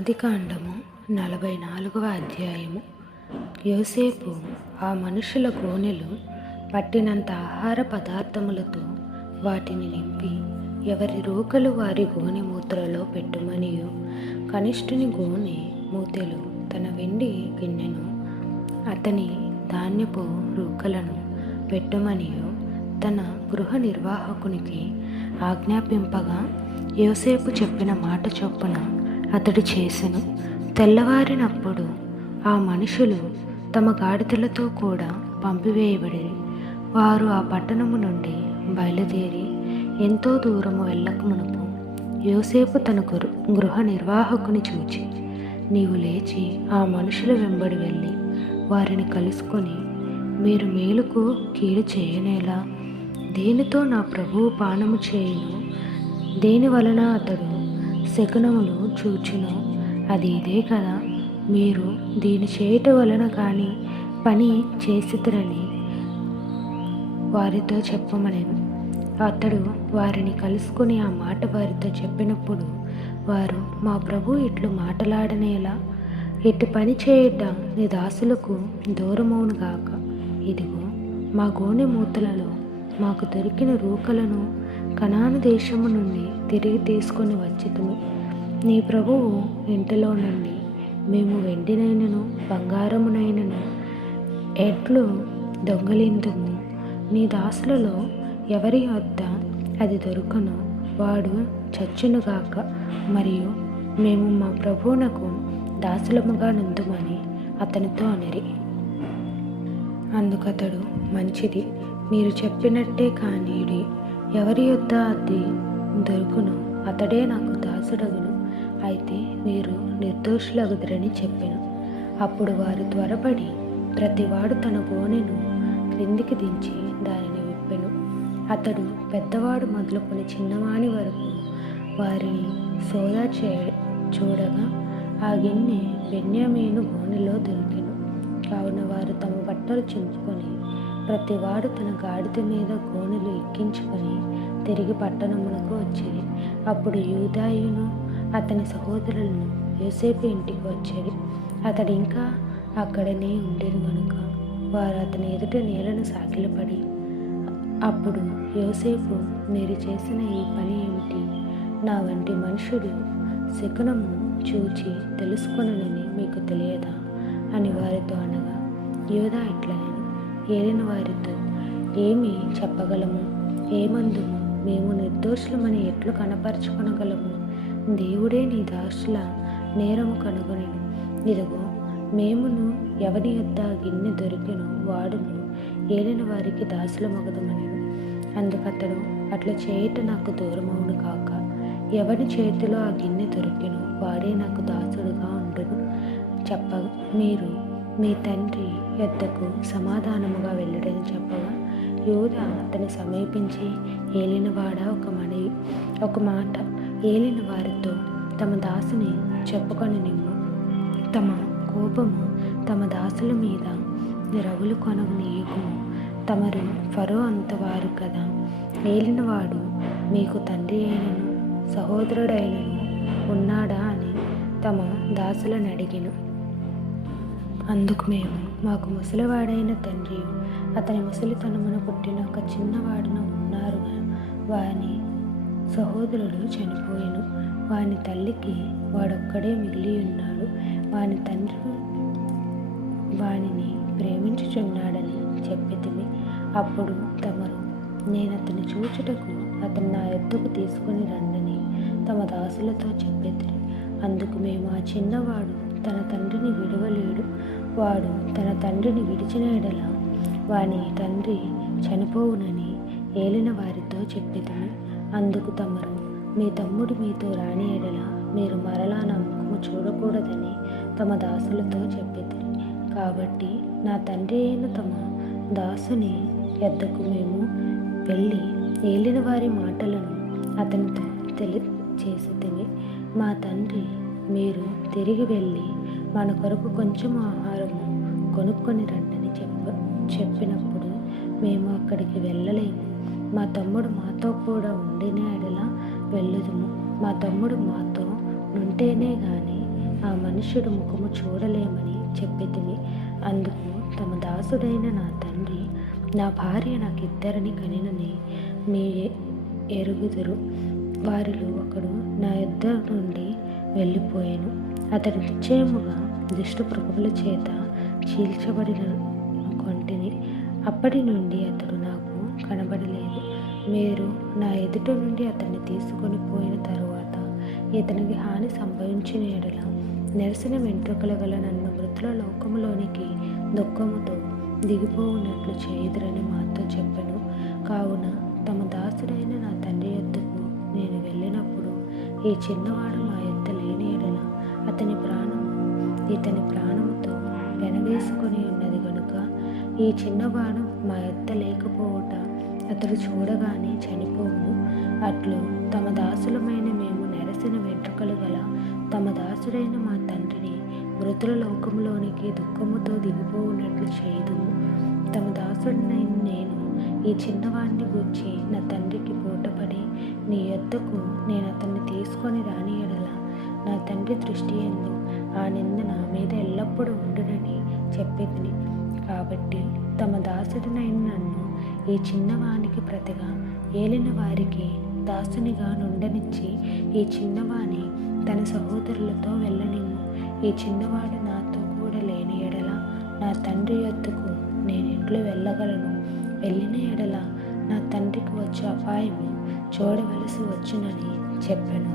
ఆదికాండము 44వ అధ్యాయము. యోసేపు ఆ మనుషుల గోనెలు పట్టినంత ఆహార పదార్థములతో వాటిని నింపి ఎవరి రూకలు వారి గోనె మూతలలో పెట్టుమనియు, కనిష్ఠుని గోనె మూతెలు తన వెండి గిన్నెను అతని ధాన్యపు రూకలను పెట్టుమనియు తన గృహ నిర్వాహకునికి ఆజ్ఞాపింపగా, యోసేపు చెప్పిన మాట చొప్పున అతడు చేసెను. తెల్లవారినప్పుడు ఆ మనుషులు తమ గాడిదలతో కూడా పంపివేయబడిరి. వారు ఆ పట్టణము నుండి బయలుదేరి ఎంతో దూరము వెళ్ళక మునుపు యోసేపు తన గృహ నిర్వాహకుని చూచి, నీవు లేచి ఆ మనుషుల వెంబడి వెళ్ళి వారిని కలుసుకొని, మీరు మేలుకు కీడు చేయనేలా? దేనితో నా ప్రభువు పానము చేయును? దేని వలన అతడు శకునములు చూచును? అది ఇదే కదా. మీరు దీని చేయట వలన కానీ పని చేసిరని వారితో చెప్పమనెను. అతడు వారిని కలుసుకుని ఆ మాట వారితో చెప్పినప్పుడు వారు, మా ప్రభు ఇట్లు మాటలాడనేలా? ఇటు పని చేయట నీ దాసులకు దూరమవును గాక. ఇదిగో, మా గోనె మూతలలో మాకు దొరికిన రూకలను కనాను దేశము నుండి తిరిగి తీసుకొని వచ్చితుము. నీ ప్రభువు ఇంటిలో నుండి మేము వెండినైనను బంగారమునైనను ఎట్లు దొంగలిందుము. నీ దాసులలో ఎవరి వద్ద అది దొరుకునో వాడు చచ్చునుగాక, మరియు మేము మా ప్రభువునకు దాసులముగా నుందుమని అతనితో అనిరి. అందుకతడు, మంచిది, మీరు చెప్పినట్టే కానీయుడి. ఎవరి యొద్ద అది దొరుకును అతడే నాకు దాసుడగును. అయితే మీరు నిర్దోషులగుదురని చెప్పెను. అప్పుడు వారు త్వరపడి ప్రతివాడు తన గోనెను క్రిందికి దించి దానిని విప్పెను. అతడు పెద్దవాడు మొదలుకొని చిన్నవాని వరకు వారిని సోదా చూడగా ఆ గిన్నె బెన్యామీను గోనెలో దొరికెను. కావున వారు తమ బట్టలు చింపుకొని ప్రతివాడు తన గాడిద మీద గోనెలు ఎక్కించుకొని తిరిగి పట్టణమునకు వచ్చిరి. అప్పుడు యూదాయును అతని సహోదరులను యోసేపు ఇంటికి వచ్చేది. అతడు ఇంకా అక్కడనే ఉండేది కనుక వారు అతని ఎదుట నేలను సాగిలపడి, అప్పుడు యోసేపు, మీరు చేసిన ఈ పని ఏమిటి? నా వంటి మనుషుడు శకునము చూచి తెలుసుకొనని మీకు తెలియదా అని వారితో అనగా, యూదా ఇట్లనెను. ఏలిన వారితో, ఏమి చెప్పగలము? ఏమందుము? మేము నిర్దోషులమని ఎట్లు కనపరచుకొనగలము? దేవుడే నీ దాసుల నేరము కనుగొనెను. ఇదిగో, మేమును ఎవరి యొద్ద గిన్నె దొరికెను వాడును ఏలిన వారికి దాసుల మగదమనెను. అందుకతడు, అట్లా చేయట నాకు దూరమవును కాక. ఎవరి చేతిలో ఆ గిన్నె దొరికెను వాడే నాకు దాసుడుగా ఉండును చెప్పగా, మీరు మీ తండ్రి యొద్దకు సమాధానముగా వెళ్ళడని చెప్పగా, యూదా అతని సమీపించి, ఏలినవాడా, ఒక మాట ఏలిన వారితో తమ దాసుని చెప్పుకొని నిమ్ము. తమ కోపము తమ దాసుల మీద రగులు కొననీయకుము. తమరు ఫరో అంతవారు కదా. ఏలినవాడు మీకు తండ్రి అయినను సహోదరుడైనను ఉన్నాడా అని తమ దాసులను అడిగెను. అందుకు మేము, మాకు ముసలివాడైన తండ్రి అతని ముసలితనమున పుట్టిన ఒక చిన్నవాడును ఉన్నారు. వాని సహోదరుడు చనిపోయెను. వాని తల్లికి వాడొక్కడే మిగిలి ఉన్నాడు. వాని తండ్రి వానిని ప్రేమించుచున్నాడని చెప్పితిమి. అప్పుడు తమరు, నేను అతని చూచుటకు అతను నా యొద్దకు తీసుకొని రండని తమ దాసులతో చెప్పితిరి. అందుకు మేము, ఆ చిన్నవాడు తన తండ్రిని విడవలేడు. వాడు తన తండ్రిని విడిచిన ఎడల వాని తండ్రి చనిపోవునని ఏలిన వారితో చెప్పితిమి. అందుకు తమరు, మీ తమ్ముడు మీతో రాని ఎడల మీరు మరలా నా ముఖము చూడకూడదని తమ దాసులతో చెప్పితిరి. కాబట్టి నా తండ్రి అయిన తమ దాసుని యొద్దకు మేము వెళ్ళి ఏలిన వారి మాటలను అతనితో తెలియచేసితిమి. మా తండ్రి, మీరు తిరిగి వెళ్ళి మన కొరకు కొంచెం ఆహారము కొనుక్కొని రండని చెప్పినప్పుడు మేము అక్కడికి వెళ్ళలేము. మా తమ్ముడు మాతో కూడా ఉండిన ఎడల వెళ్ళుదుము. మా తమ్ముడు మాతో నుంటేనే గాని ఆ మనుష్యుడు ముఖము చూడలేమని చెప్పితిమి. అందుకు తమ దాసుడైన నా తండ్రి, నా భార్య నాకిద్దరిని కనినని మీ ఎరుగుదురు. వారిలో ఒకడు నా యొద్ద నుండి వెళ్ళిపోయాను. అతడు నిశ్చయముగా దుష్ట ప్రభువుల చేత చీల్చబడిన కొంటిని. అప్పటి నుండి అతడు నాకు కనబడలేదు. మీరు నా ఎదుట నుండి అతన్ని తీసుకొని పోయిన తరువాత ఇతనికి హాని సంభవించిన ఎడల నెరసిన వెంట్రుకల గల నన్ను మృతుల లోకములోనికి దుఃఖముతో దిగిపోవునట్లు చేయుదురని మాతో చెప్పెను. కావున తమ దాసుడైన నా తండ్రి యొద్దకు నేను వెళ్ళినప్పుడు, ఈ చిన్నవాడు మా యొద్ద లేని ఎడల ఇతని ప్రాణముతో వెనవేసుకొని ఉన్నది గనుక, ఈ చిన్నవాడు మా యొద్ద లేకపోవుట అతడు చూడగానే చనిపోవును. అట్లు తమ దాసులమైన మేము నెరసిన వెంట్రుకలు గల తమ దాసుడైన మా తండ్రిని మృతుల లోకంలోనికి దుఃఖముతో దిగిపోవునట్లు చేయుదుము. తమ దాసుడినైన నేను ఈ చిన్నవాడిని గూర్చి నా తండ్రికి పూటపడి, నీ యొద్దకు నేను అతన్ని తీసుకొని రాని ఎడల నా తండ్రి దృష్టి యందు ఆ నింద నా మీద ఎల్లప్పుడూ ఉండునని చెప్పితిని. కాబట్టి తమ దాసుడినైన నన్ను ఈ చిన్నవానికి ప్రతిగా ఏలిన వారికి దాసునిగా నుండనిచ్చి, ఈ చిన్నవాని తన సహోదరులతో వెళ్ళనిమ్ము. ఈ చిన్నవాడు నాతో కూడా లేని ఎడల నా తండ్రి యొద్దకు నేనెట్లు వెళ్ళగలను? వెళ్ళిన ఎడల నా తండ్రికి వచ్చే అపాయము చూడవలసి వచ్చునని చెప్పాను.